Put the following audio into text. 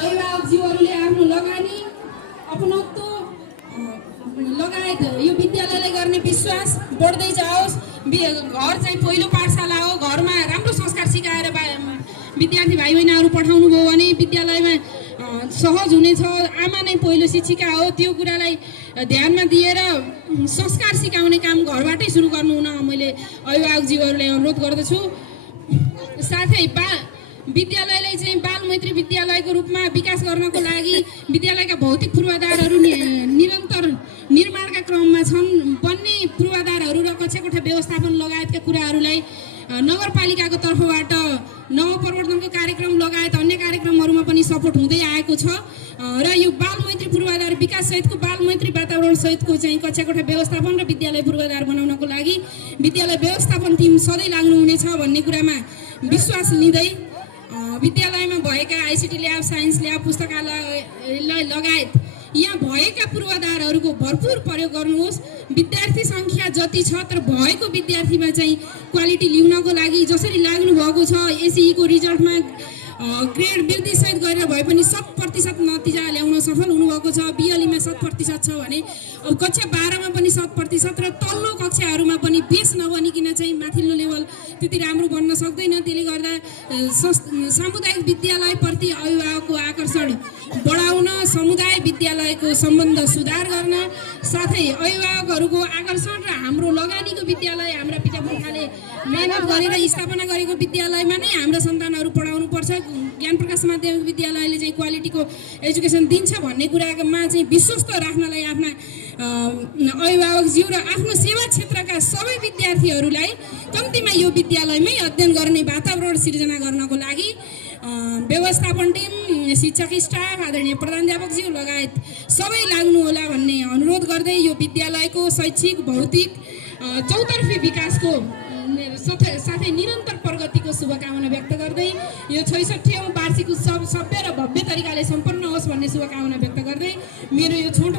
अभिभावकज्यूहरूले आफ्नो लगानी अपनत्व लगायत यो विद्यालयले गर्ने विश्वास बढ्दै जाओस्। घर चाहिँ पहिलो पाठशाला हो, घरमा राम्रो संस्कार सिकाएर विद्यार्थी भाइ बहिनीहरू पठाउनु भयो भने विद्यालयमा सहज हुनेछ। आमा नै पहिलो शिक्षिका हो, त्यो कुरालाई ध्यानमा दिएर संस्कार सिकाउने काम घरबाटै सुरु गर्नु हुन मैले अभिभावकज्यूहरूलाई अनुरोध गर्दछु। साथै विद्यालयलाई चाहिँ बाल मैत्री विद्यालयको रूपमा विकास गर्नको लागि विद्यालयका भौतिक पूर्वाधारहरू निरन्तर निर्माणका क्रममा छन्। बन्ने पूर्वाधारहरू र कक्षा कोठा व्यवस्थापन लगायतका कुराहरूलाई नगरपालिकाको तर्फबाट नवप्रवर्तनको कार्यक्रम लगायत अन्य कार्यक्रमहरूमा पनि सपोर्ट हुँदै आएको छ र यो बाल मैत्री पूर्वाधार विकास सहितको बाल मैत्री वातावरण सहितको चाहिँ कक्षा कोठा व्यवस्थापन र विद्यालय पूर्वाधार बनाउनको लागि विद्यालय व्यवस्थापन टिम सधैँ लाग्नुहुनेछ भन्ने कुरामा विश्वास लिँदै विद्यालयमा भएका आइसिटी ल्याब, साइन्स ल्याब, पुस्तकालय लगायत यहाँ भएका पूर्वाधारहरूको भरपुर प्रयोग गर्नुहोस्। विद्यार्थी सङ्ख्या जति छ तर भएको विद्यार्थीमा चाहिँ क्वालिटी ल्याउनको लागि जसरी लाग्नु भएको छ, एसईको रिजल्टमा ग्रेड वृद्धिसहित गरेर भए पनि 100% नतिजा ल्याउन सफल हुनुभएको छ। बिएलईमा 100% छ भने अब कक्षा 12मा पनि 100% र तल्लो कक्षाहरूमा पनि बेस नबनिकन चाहिँ माथिल्लो लेभल त्यति राम्रो बन्न सक्दैन। त्यसले गर्दा सामुदायिक विद्यालयप्रति अभिभावकको आकर्षण बढाउन, समुदाय विद्यालयको सम्बन्ध सुधार गर्न, साथै अभिभावकहरूको आकर्षण र हाम्रो लगानीको विद्यालय, हाम्रा पितापुर्खाले मेहनत गरेर स्थापना गरेको विद्यालयमा नै हाम्रा सन्तानहरू पढाउनुपर्छ। ज्ञान प्रकाश माध्यमिक विद्यालयले चाहिँ क्वालिटीको एजुकेसन दिन्छ भन्ने कुरामा चाहिँ विश्वस्त राख्नलाई आफ्ना अभिभावकज्यू र आफ्नो सेवा क्षेत्रका सबै विद्यार्थीहरूलाई कम्तीमा यो विद्यालयमै अध्ययन गर्ने वातावरण सिर्जना गर्नको लागि व्यवस्थापन टिम, शिक्षक स्टाफ, आदरणीय प्रधानाध्यापकज्यू लगायत सबै लाग्नुहोला भन्ने अनुरोध गर्दै यो विद्यालयको शैक्षिक, भौतिक चौतर्फी विकासको साथै निरन्तर प्रगतिको शुभकामना व्यक्त गर्दै यो 66औं वार्षिक उत्सव सभ्य र भव्य तरिकाले सम्पन्न होस् भन्ने शुभकामना व्यक्त गर्दै मेरो यो छोटो